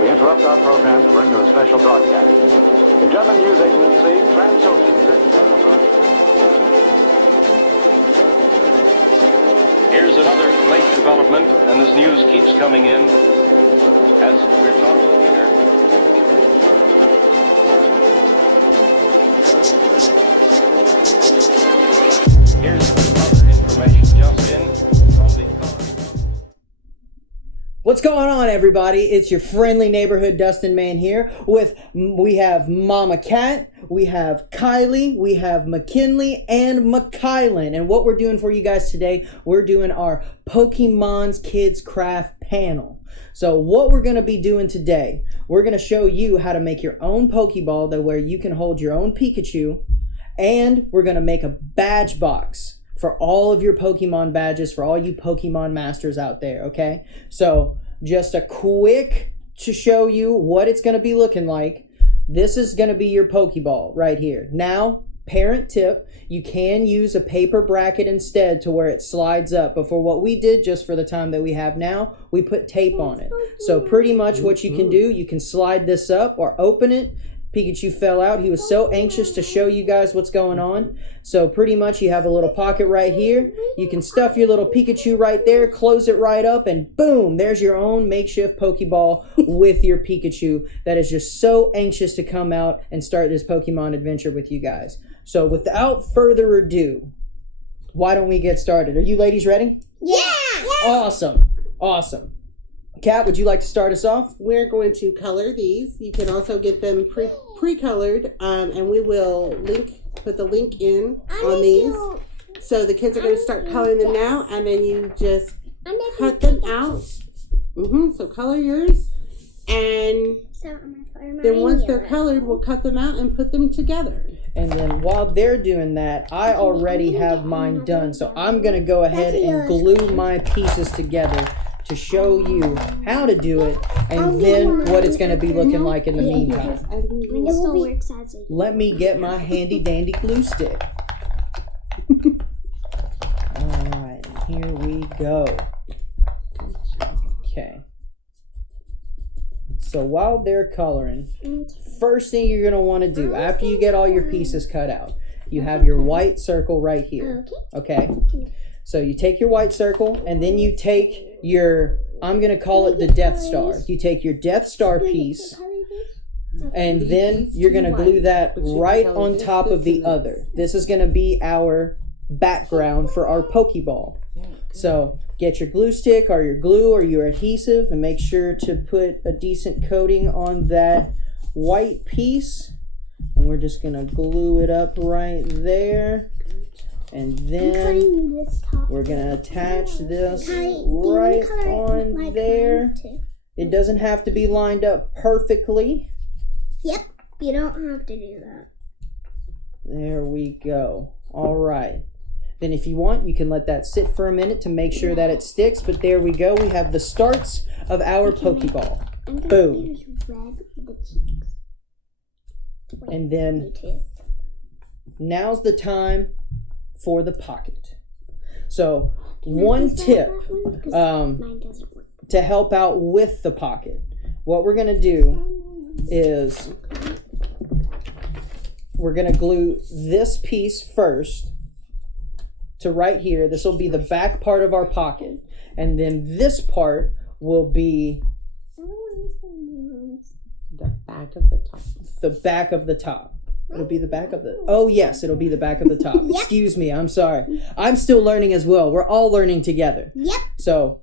We interrupt our program to bring you a special broadcast. The German news agency, Transocean, said the general broadcast. Here's another late development, and this news keeps coming in as we're talking here. Here's other information just in from the... What's going on, everybody? It's your friendly neighborhood Dustin Man here we have Mama Cat, we have Kylie, we have McKinley, and McKylan. And what we're doing for you guys today, we're doing our Pokemon's Kids Craft panel. So what we're going to be doing today, we're going to show you how to make your own Pokeball that where you can hold your own Pikachu, and we're going to make a badge box for all of your Pokemon badges, for all you Pokemon masters out there, okay? So, just a quick to show you what it's going to be looking like. This is going to be your Pokeball right here. Now, parent tip, you can use a paper bracket instead to where it slides up. But for what we did, just for the time that we have now, we put tape on it. So pretty much what you can do, you can slide this up or open it. Pikachu fell out. He was so anxious to show you guys what's going on. So pretty much you have a little pocket right here. You can stuff your little Pikachu right there, close it right up, and boom, there's your own makeshift Pokeball with your Pikachu that is just so anxious to come out and start this Pokemon adventure with you guys. So without further ado, why don't we get started? Are you ladies ready? Yeah! Awesome. Awesome. Kat, would you like to start us off? We're going to color these. You can also get them pre-colored, and we will put the link in on these. So the kids are going to start coloring them now, and then you just cut them out. So color yours, and then once they're colored, we'll cut them out and put them together. And then while they're doing that, I already have mine done. So I'm going to go ahead and glue my pieces together to show you how to do it and then what it's going to be looking like in the meantime. Let me get my handy dandy glue stick. Alright, here we go. Okay. So while they're coloring, first thing you're going to want to do after you get all your pieces cut out, you have your white circle right here. Okay? So you take your white circle and then you take your, I'm going to call it the Death Star. You take your Death Star piece and then you're going to glue that right on top of the other. This is going to be our background for our Pokeball. So get your glue stick or your glue or your adhesive and make sure to put a decent coating on that white piece. And we're just going to glue it up right there. And then we're going to attach this right on there. It doesn't have to be lined up perfectly. Yep, you don't have to do that. There we go. All right. Then if you want, you can let that sit for a minute to make sure that it sticks. But there we go. We have the starts of our Pokeball. Boom. And then now's the time for the pocket. So one tip to help out with the pocket, what we're going to do is we're going to glue this piece first to right here. This will be the back part of our pocket, and then this part will be The back of the top. the back of the top. It'll be the back of the... Oh, yes, it'll be the back of the top. Yep. Excuse me, I'm sorry. I'm still learning as well. We're all learning together. Yep. So,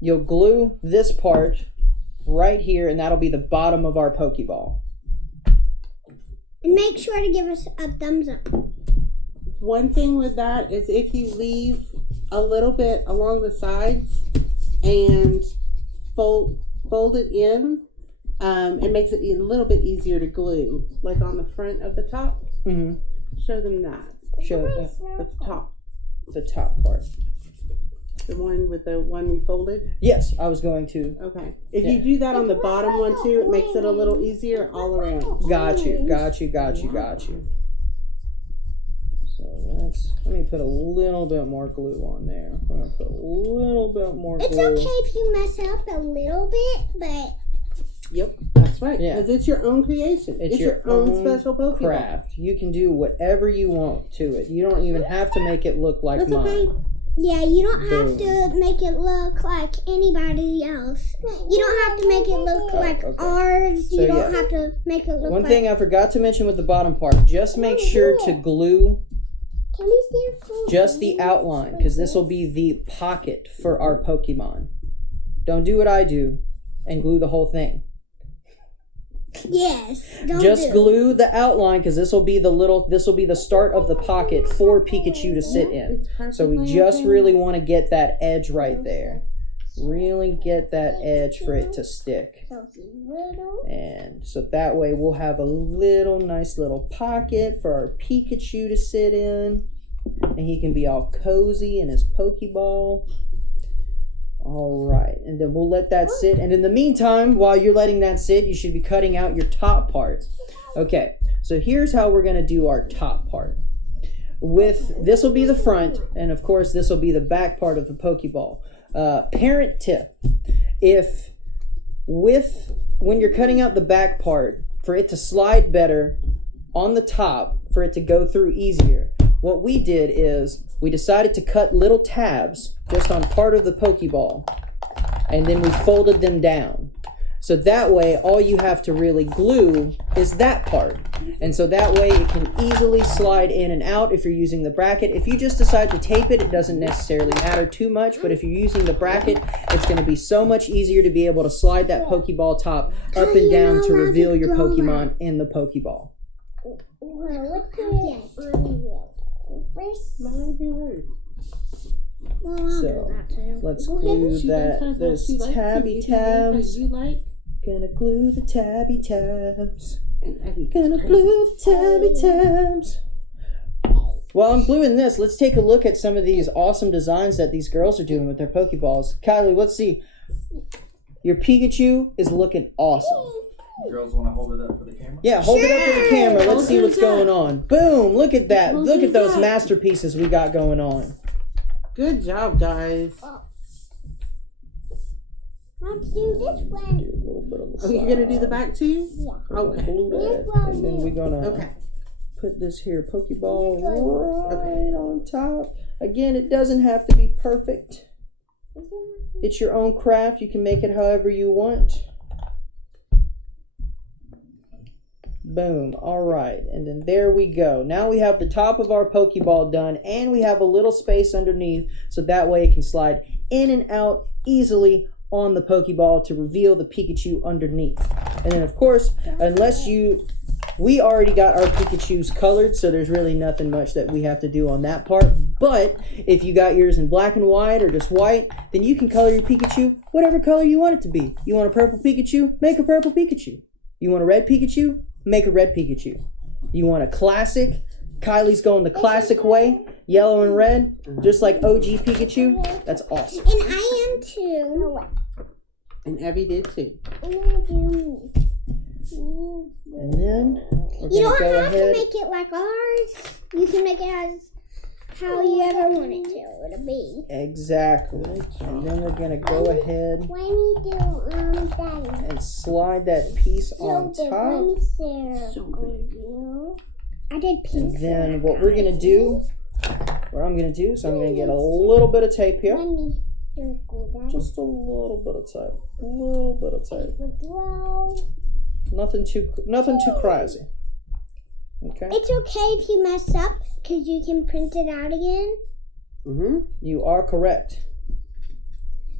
you'll glue this part right here, and that'll be the bottom of our Pokeball. And make sure to give us a thumbs up. One thing with that is if you leave a little bit along the sides and fold it in, it makes it a little bit easier to glue, like on the front of the top. Mm-hmm. Show them that. Show The top. the top part. The one with the one we folded? Yes, I was going to. Okay. If you do that on the bottom one too, it makes it a little easier all around. Got you. So let me put a little bit more glue on there. We're going to put a little bit more glue. It's okay if you mess up a little bit, but Yep, that's right. Yeah. Because it's your own creation. It's your own special Pokeball. craft. You can do whatever you want to it. You don't even have to make it look like That's mine. okay. Yeah, you don't have Boom. to make it look like anybody else. You don't have to make it look like okay. ours. So, You don't yeah. have to make it look One like... thing I forgot to mention with the bottom part, just make sure to glue Can we stand for just the outline, because this will be the pocket for our Pokemon. Don't do what I do and glue the whole thing. Yes. Don't Just do. glue the outline, because this will be the start of the pocket for Pikachu to sit in. So we just really want to get that edge right there. Really get that edge for it to stick. So he's little. And so that way we'll have a nice little pocket for our Pikachu to sit in. And he can be all cozy in his Pokeball. All right, and then we'll let that sit. And in the meantime, while you're letting that sit, you should be cutting out your top part. Okay, so here's how we're gonna do our top part. This will be the front, and of course this will be the back part of the Pokeball. Parent tip: when you're cutting out the back part, for it to slide better on the top, for it to go through easier, what we did is we decided to cut little tabs just on part of the Pokeball, and then we folded them down. So that way, all you have to really glue is that part. And so that way it can easily slide in and out if you're using the bracket. If you just decide to tape it, it doesn't necessarily matter too much. But if you're using the bracket, it's going to be so much easier to be able to slide that Pokeball top up and down to reveal your Pokemon in the Pokeball. Well, what's on first? So let's glue those tabby tabs. You like? Gonna glue the tabby tabs. And Abby gets Gonna crazy. glue the tabby tabs. While I'm gluing this, let's take a look at some of these awesome designs that these girls are doing with their Pokeballs. Kylie, let's see. Your Pikachu is looking awesome. Girls want to hold it up for the camera? Yeah, hold it up for the camera. Let's see what's going on. Boom! Look at that. Hold Look it at those up. masterpieces we got going on. Good job, guys. Let's do this one. Do a little bit of the Oh, you're gonna do the back too? Yeah. Okay. Okay. Glue that, and then we're gonna Okay. put this here Pokeball right on top. Again, it doesn't have to be perfect. It's your own craft. You can make it however you want. Boom. All right. And then there we go. Now we have the top of our Pokeball done, and we have a little space underneath, so that way it can slide in and out easily on the Pokeball to reveal the Pikachu underneath. And then, of course, we already got our Pikachus colored, so there's really nothing much that we have to do on that part. But if you got yours in black and white or just white, then you can color your Pikachu whatever color you want it to be. You want a purple Pikachu? Make a purple Pikachu. You want a red Pikachu? Make a red Pikachu. You want a classic? Kylie's going the classic way, yellow and red, just like OG Pikachu. That's awesome. And I am too. And Abby did too. And I do me. And then we're You gonna don't go have to ahead. make it like ours. You can make it as how you ever want it to be. Exactly. And then we're gonna go ahead When you do Daddy. and slide that piece on top. I did pink. And then what we're gonna do, what I'm gonna do, so I'm gonna get a little bit of tape here. Let me circle that. Just a little bit of tape. A little bit of tape. Well, Nothing too crazy. Okay. it's okay if you mess up because you can print it out again. Mm-hmm. You are correct.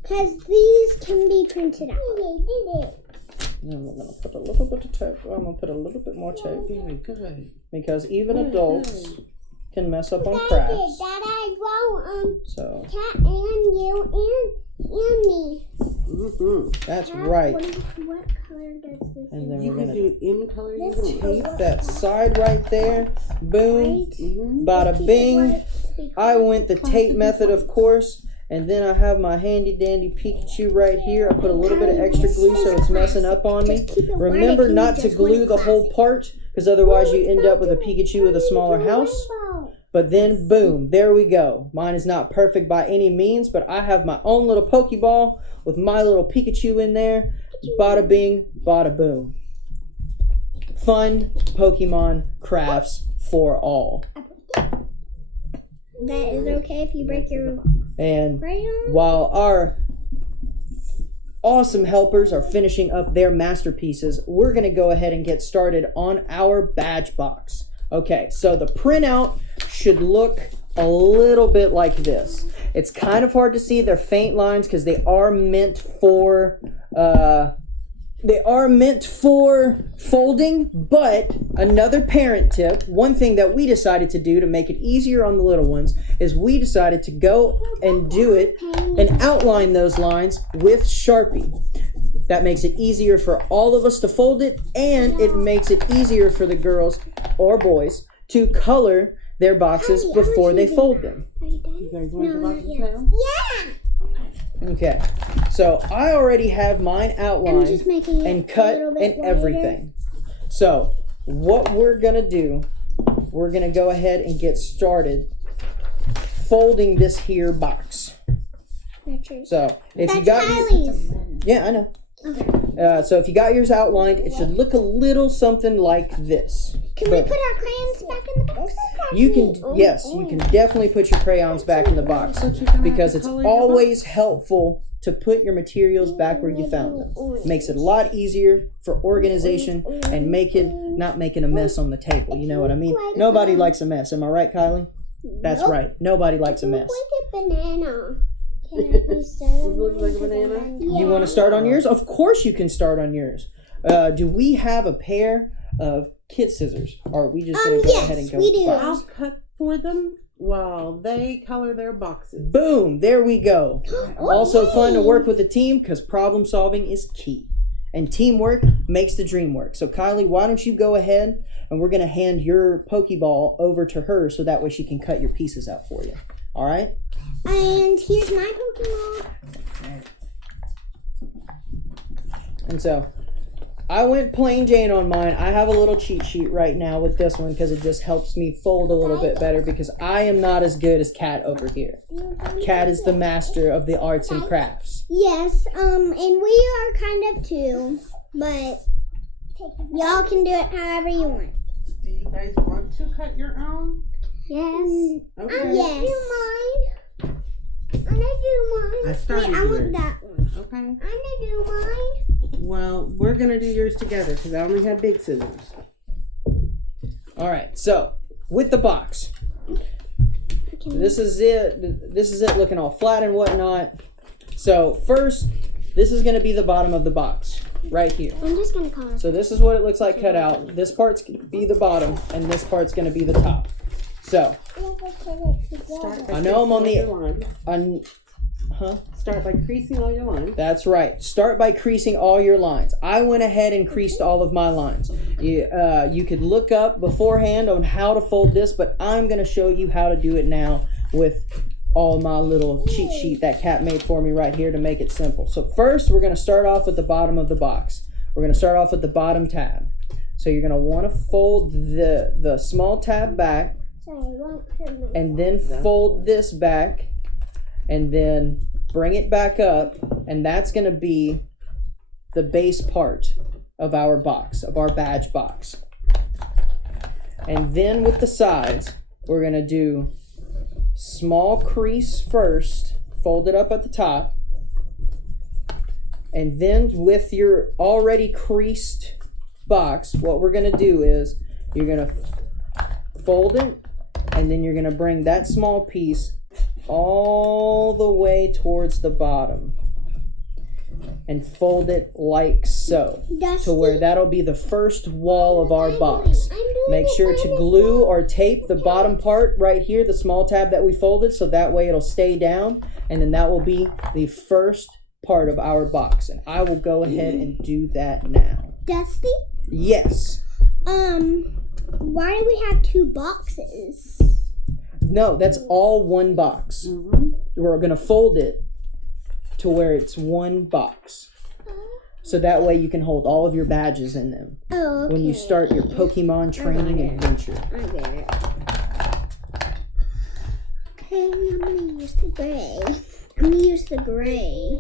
Because these can be printed out. I did it. And then we're gonna put a little bit of tape. I'm gonna put a little bit more tape Very good. because even adults can mess up on crafts. That I wrote So Cat and you and me. Mm-hmm. that's right. What color does this? And then You we're can gonna do it any color you want. tape that side right there. Boom. Mm-hmm. Bada bing. I went the tape method, of course, and then I have my handy dandy Pikachu right here. I put a little bit of extra glue so it's messing up on me. Remember not to glue the whole part, because otherwise you end up with a Pikachu with a smaller house. But then, boom, there we go. Mine is not perfect by any means, but I have my own little Pokeball with my little Pikachu in there. bada bing, bada boom. Fun Pokemon crafts for all. That is okay if you break your And crayon. while our awesome helpers are finishing up their masterpieces, we're going to go ahead and get started on our badge box. Okay, so the printout should look a little bit like this. It's kind of hard to see their faint lines because they are meant for folding, but another parent tip, one thing that we decided to do to make it easier on the little ones is we decided to go and do it and outline those lines with Sharpie. That makes it easier for all of us to fold it, and it makes it easier for the girls or boys to color their boxes before they fold them. Are you done? You guys want your No, boxes not yet. now? Yeah. Okay, so I already have mine I'm outlined just making it and cut a little bit and wider. everything. So what we're gonna do, we're gonna go ahead and get started folding this here box. That's yours. So if you That's got Kylie's. yeah, I know. Okay. So if you got yours outlined, it should look a little something like this. Can we Boom. put our crayons back in the box? You can, yes, you can definitely put your crayons back in the box But you're gonna have because to it's color your always helpful to put your materials back where you found them. Makes it a lot easier for organization and not making a mess on the table. You know what I mean? Nobody likes a mess. Am I right, Kylie? That's Nope. right. Nobody likes a mess. Like a banana. Can I please start on It looks mine? like a banana? You want to start on yours? Of course you can start on yours. Do we have a pair of kid scissors? Or are we just going to go yes, ahead and go we with the do. box? I'll cut for them while they color their boxes. Boom, there we go. Oh, Also fun to yay. work with a team because problem solving is key. And teamwork makes the dream work. So Kylie, why don't you go ahead and we're going to hand your Pokeball over to her so that way she can cut your pieces out for you. All right? And here's my Pokemon. And so I went plain Jane on mine. I have a little cheat sheet right now with this one because it just helps me fold a little bit better because I am not as good as Kat over here. Kat is the master of the arts and crafts. Yes, and we are kind of too, but y'all can do it however you want. Do you guys want to cut your own? Yes. Okay. Yes. I do mine. I started Wait, I want yours. that one. Okay. I'm gonna do mine. Well, we're gonna do yours together because I only have big scissors. All right, so with the box, this is it. This is it looking all flat and whatnot. So first, this is going to be the bottom of the box right here. I'm just gonna color. So this is what it looks like cut out. This part's going to be the bottom, and this part's going to be the top. So Start by I know I'm on creasing the- all your lines. Start by creasing all your lines. That's right. Start by creasing all your lines. I went ahead and creased all of my lines. You could look up beforehand on how to fold this, but I'm going to show you how to do it now with all my little cheat sheet that Kat made for me right here to make it simple. So first, we're going to start off with the bottom of the box. We're going to start off with the bottom tab. So you're going to want to fold the small tab back, and then fold this back, and then bring it back up, and that's going to be the base part of our box, of our badge box. And then with the sides, we're going to do small crease first, fold it up at the top, and then with your already creased box, what we're going to do is you're going to fold it, and then you're going to bring that small piece all the way towards the bottom and fold it like so, to where that'll be the first wall of our box. Make sure to glue or tape the bottom part right here, the small tab that we folded, so that way it'll stay down, and then that will be the first part of our box. And I will go ahead and do that now. Dusty? Yes. Why do we have two boxes? No, that's all one box. We're going to fold it to where it's one box. So that way you can hold all of your badges in them Oh, okay. when you start your Pokemon training adventure. I get it. Okay, I'm gonna use the gray. I'm gonna use the gray.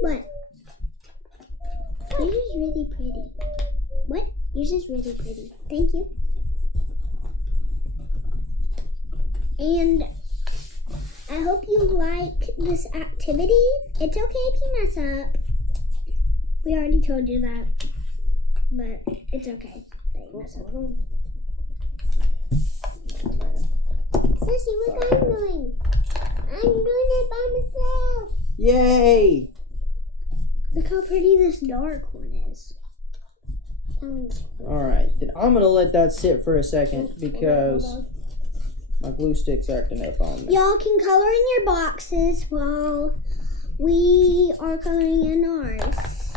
What? Yours is really pretty. What? Yours is really pretty. Thank you. And I hope you like this activity. It's okay if you mess up. We already told you that. But it's okay that you mess up. Sissy, what I'm doing? I'm doing it by myself. Yay! Look how pretty this dark one is. Alright, then I'm gonna let that sit for a second because my glue stick's acting up on me. Y'all can color in your boxes while we are coloring in ours.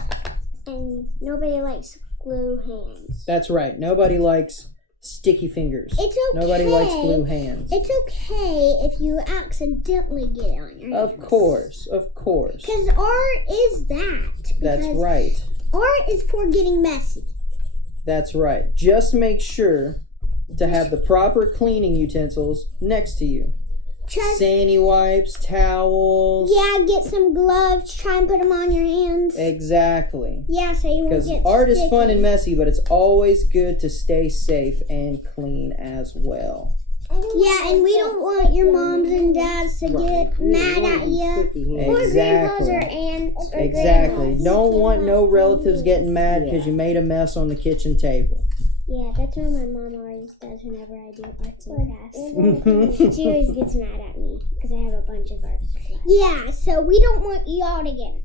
And nobody likes glue hands. That's right. Nobody likes sticky fingers. It's okay. Nobody likes glue hands. It's okay if you accidentally get it on your hands. Of course, of course. Because art is that. That's right. Art is for getting messy. That's right. Just make sure to have the proper cleaning utensils next to you. Just, Sandy wipes, towels. yeah, get some gloves. Try and put them on your hands. Exactly. Yeah, so you won't Because get art is sticky. fun and messy, but it's always good to stay safe and clean as well. Yeah, and we don't want your moms and dads to get mad at you. Or grandpas or aunts or Exactly. grandmas. Don't want no relatives getting mad because you made a mess on the kitchen table. Yeah, that's what my mom always does whenever I do arts and crafts. She always gets mad at me because I have a bunch of arts. Yeah, so we don't want y'all to get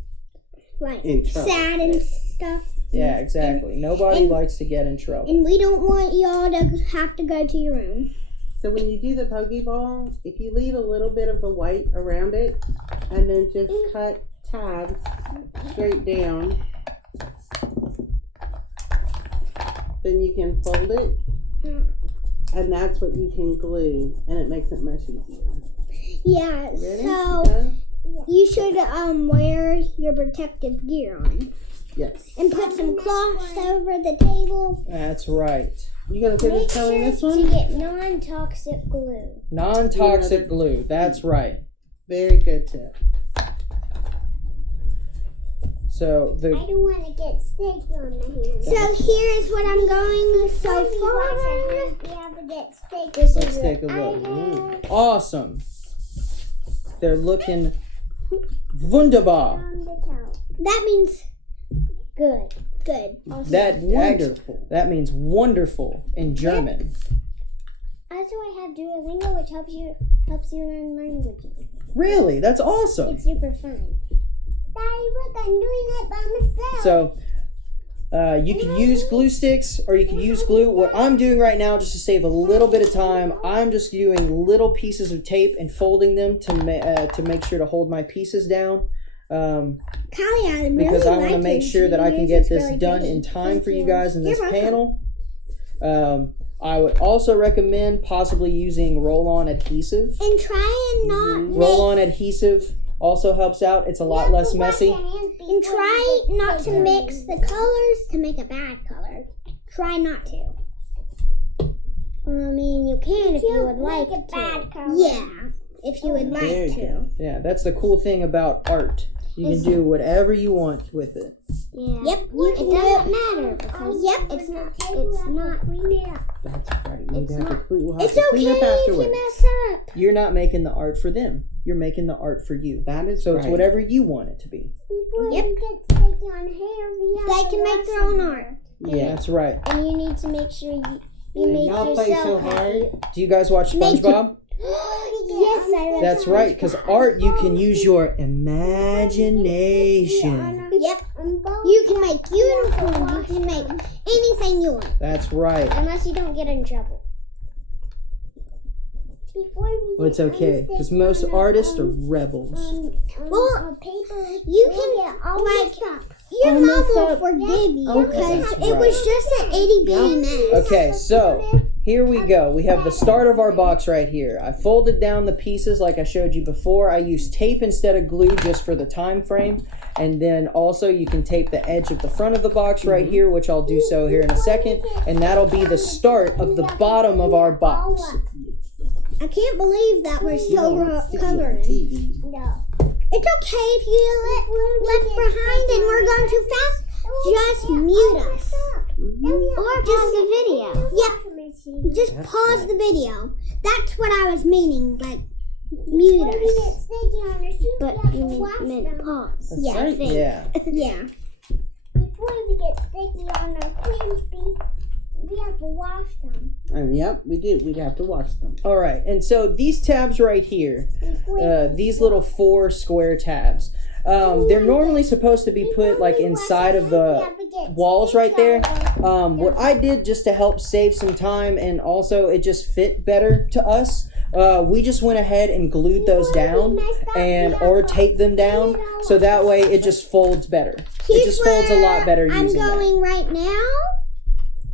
like In trouble. sad and stuff. Yeah, exactly. Nobody and- likes to get in trouble. And we don't want y'all to have to go to your room. So when you do the Pokeball, if you leave a little bit of the white around it, and then just cut tabs straight down, then you can fold it, and that's what you can glue, and it makes it much easier. Yeah, Ready? so Done? you should wear your protective gear on. Yes. And put some cloths over the table. That's right. You gonna finish Make coloring sure this to one? get non-toxic glue. Non-toxic glue. That's right. Very good tip. So I the don't want to get sticky on my hands. So here's what I'm going so far. We have to get sticky. This let's take a look. Ooh, awesome. They're looking wunderbar. That means good. Good. Also, That means wonderful in German. also, I have Duolingo, which helps you learn languages. Really? That's awesome. It's super fun. Daddy, look, I'm doing it by myself. So you can use glue sticks or you can use glue. What I'm doing right now, just to save a little bit of time, I'm just doing little pieces of tape and folding them to make sure to hold my pieces down. Callie, I really Because I want to like make it. sure that I can Yours get is this really done pretty. in time Thank for you guys in this You're welcome. panel. I would also recommend possibly using roll-on adhesive. And try and not make Roll-on adhesive also helps out. It's a lot less messy. and try not to mix the colors to make a bad color. Try not to. I mean, you can if you would like to. Yeah, if you would Very like to. good. Yeah, that's the cool thing about art. You can do whatever you want with it. Yeah. Yep. It doesn't matter because it's not. That's right. We'll have to clean, we'll have It's to okay clean up if afterwards. you mess up. You're not making the art for them. You're making the art for you. That is So right. it's whatever you want it to be. Yep. They can make their own art, Yeah, that's right. and you need to make sure you And make y'all play so yourself happy. hard. Do you guys watch Make- SpongeBob? Yes, I read That's right, because art, you can use your imagination. Yep. You can make unicorns. You can make anything you want, That's right. unless you don't get in trouble. Well, it's okay, because most artists are rebels. Well, you can like your All mom messed will up. forgive you Okay. because That's it was right. just an itty bitty mess. Okay, so here we go. We have the start of our box right here. I folded down the pieces like I showed you before. I used tape instead of glue just for the time frame. And then also you can tape the edge of the front of the box right here, which I'll do so here in a second. And that'll be the start of the bottom of our box. I can't believe that we're still TV. coloring. No. It's okay if you left behind and we're going too fast. Just mute us. Or just the video. Yep. Just pause the video. That's what I was meaning, like mute us. But you meant pause. That's Yeah. right. Yeah. Yeah. Before we get sticky on our queens beef, we have to wash them. And yep, we do. We'd have to wash them. All right. And so these tabs right here, these little 4 square tabs, they're normally supposed to be put like inside of the walls right there. What I did just to help save some time and also it just fit better to us, we just went ahead and glued those down or taped them down so that way it just folds better. It just folds a lot better I'm using that. going right now.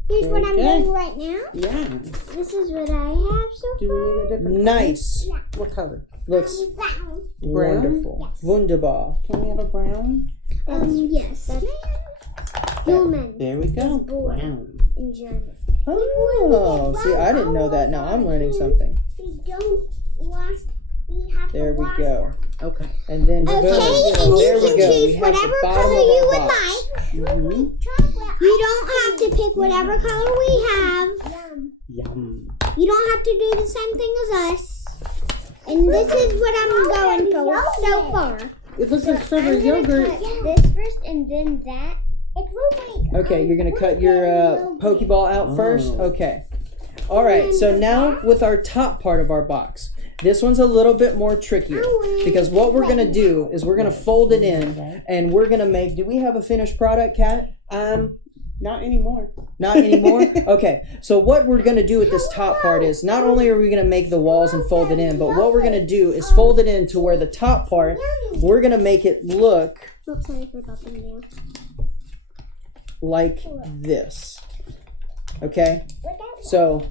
Here's what I'm Very good. doing right now. Yeah. This is what I have so Do we need a different Nice. color? What color? Looks Brown. wonderful. Wunderbar. Can we have a brown? Yes. Human There we go. boy. Brown. in German. Oh, see, I didn't know that. Now I'm learning something. We don't wash. We have There to we wash go. Okay. And then Okay, boom. and There you we can go. We choose have the whatever bottom color of you our would box. like. Mm-hmm. Chocolate. You don't have to pick whatever color we have. Yum. Yum. You don't have to do the same thing as us. And this is what I'm going for so far. It looks like strawberry yogurt. This first and then that. It's blueberry. Okay, you're going to cut your Pokeball out first? Oh. Okay. All right, so now with our top part of our box. This one's a little bit more trickier because what we're going to do is we're going to fold it in and we're going to make, do we have a finished product, Kat? Not anymore. Not anymore? Okay, so what we're going to do with this top part is not only are we going to make the walls and fold it in, but what we're going to do is fold it in to where the top part, we're going to make it look Oops, sorry for bumping you. like this. Okay? So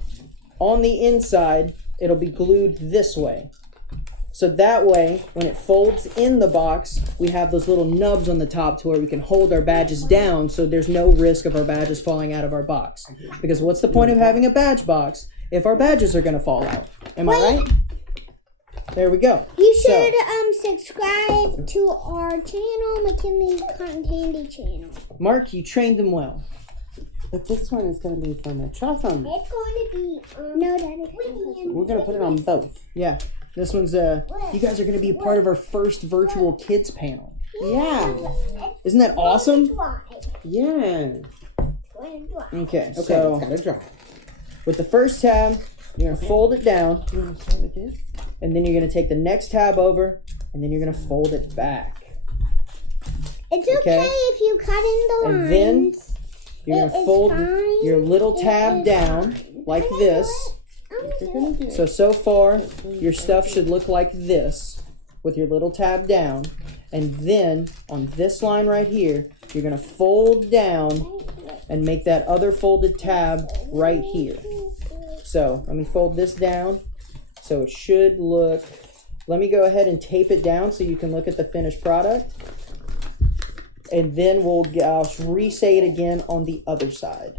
on the inside, it'll be glued this way. So that way, when it folds in the box, we have those little nubs on the top to where we can hold our badges down so there's no risk of our badges falling out of our box. Because what's the point of having a badge box if our badges are going to fall out? Am I right? There we go. You So- should subscribe to our channel, McKinley's Cotton Candy channel. Mark, you trained them well. But this one is going to be from a Chotham. It's going to be No, Daddy. We're going to put it on both. Yeah. This one's, you guys are going to be a part of our first virtual kids panel. Yeah. Isn't that awesome? dry. Yeah. Going to dry. Okay, Okay, so gotta dry. with the first tab, you're going to fold it down, You want to start with this? and then you're going to take the next tab over, and then you're going to fold it back. It's okay, Okay. if you cut in the lines. And then you're going It to is fold fine. your little tab is down like this. You're going to do it. So far, your stuff should look like this with your little tab down. And then on this line right here, you're going to fold down and make that other folded tab right here. So let me fold this down. So it should look, let me go ahead and tape it down so you can look at the finished product. And then I'll re-say it again on the other side.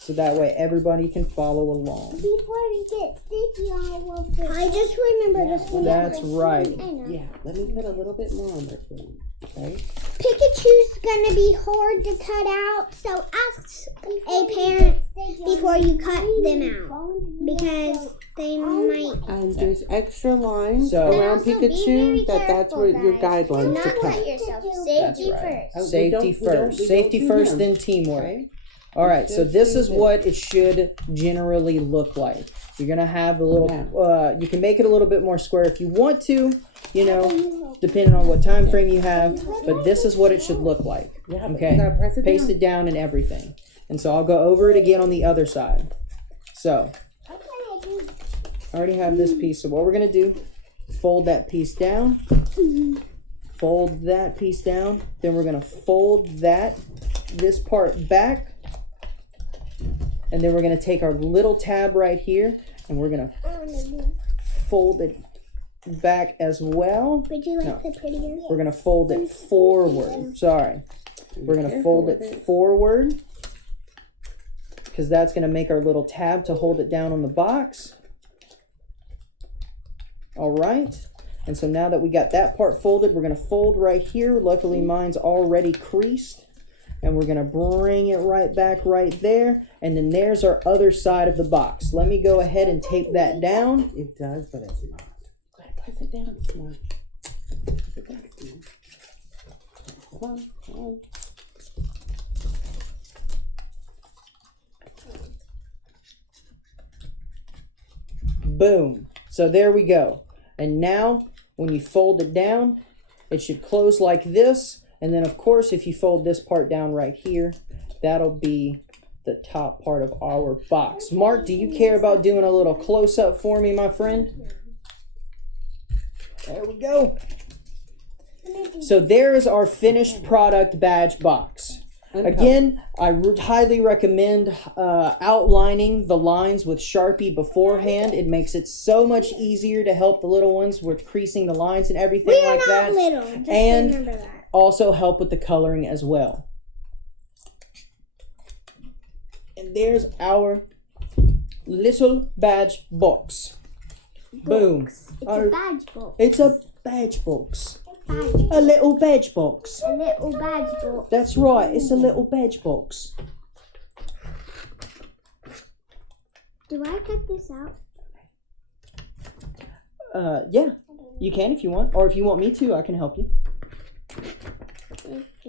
So that way everybody can follow along. Before we get sticky all over. I just remember this one. That's right. I know. Yeah, let me put a little bit more on there, please. Okay? Pikachu's gonna be hard to cut out, so ask a parent before you cut them out because they might And there's extra lines So- around Also, be very Pikachu. That's careful, what your guys. guidelines to not cut. cut yourself. That's Safety right. first. Oh, we Safety don't- we don't- first. we Safety don't do first, him. then teamwork. Okay? All right, so Just this do is this. what it should generally look like. You're gonna have the little. You can make it a little bit more square if you want to, you know, depending on what time frame you have. But this is what it should look like. Yeah, but Okay, you gotta press it paste down. it down and everything. And so I'll go over it again on the other side. So I already have this piece. So what we're gonna do? Fold that piece down. Fold that piece down. Then we're gonna fold this part back. And then we're going to take our little tab right here and we're going to fold it back as well. Would you like No. the prettier? We're going to fold it forward. Sorry. We're going to fold it forward because that's going to make our little tab to hold it down on the box. All right. And so now that we got that part folded, we're going to fold right here. Luckily, mine's already creased. And we're going to bring it right back right there. And then there's our other side of the box. Let me go ahead and tape that down. It does, but it's not. Go ahead, press it down. Come on. Press it down. Come on. Come on. Boom. So there we go. And now, when you fold it down, it should close like this. And then, of course, if you fold this part down right here, that'll be the top part of our box. Mark, do you care about doing a little close-up for me, my friend? There we go. So there is our finished product badge box. Again, I highly recommend outlining the lines with Sharpie beforehand. It makes it so much easier to help the little ones with creasing the lines and everything We are like not that. little. Just And remember that. also help with the coloring as well. And there's our little badge box. Boom. It's a badge box. It's a badge box. Badge. A little badge box. A little badge box. That's right, it's a little badge box. Do I cut this out? Yeah, you can if you want. Or if you want me to, I can help you.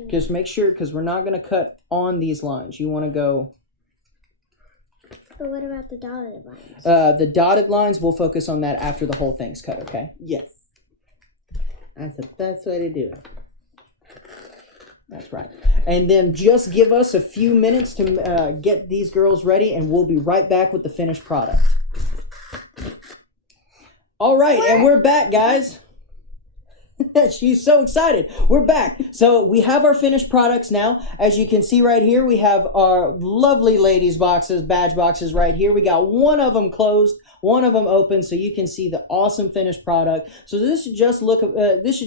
Just make sure, because we're not going to cut on these lines. You want to go... But what about the dotted lines? The dotted lines, we'll focus on that after the whole thing's cut, okay? Yes. That's the best way to do it. That's right. And then just give us a few minutes to get these girls ready, and we'll be right back with the finished product. All right, and we're back, guys. She's so excited. We're back. So we have our finished products now. As you can see right here, we have our lovely ladies boxes, badge boxes right here. We got one of them closed, one of them open, so you can see the awesome finished product. So this should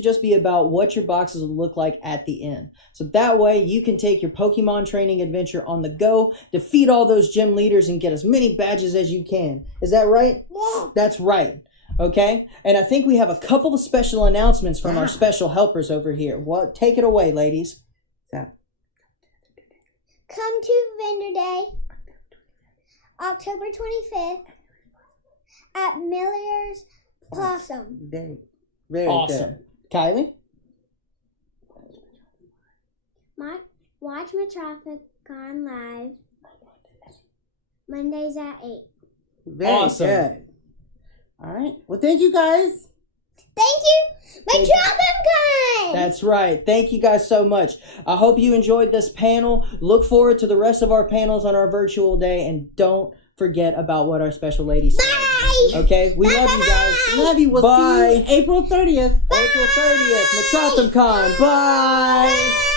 just be about what your boxes will look like at the end. So that way you can take your Pokemon training adventure on the go, defeat all those gym leaders, and get as many badges as you can. Is that right? Yeah. That's right. Okay, and I think we have a couple of special announcements from our special helpers over here. What? Take it away, ladies. Come to Vendor Day, October 25th, at Miller's Possum. Very Awesome. Kylie? Watch Metroficon live Mondays at 8. Very Awesome. good. All right. Well, thank you guys. Thank you, Metroficon! That's right. Thank you guys so much. I hope you enjoyed this panel. Look forward to the rest of our panels on our virtual day, and don't forget about what our special ladies said. Bye! Okay? We love you guys. Love you. We'll see Bye. you April 30th. April 30th, Metroficon. Bye.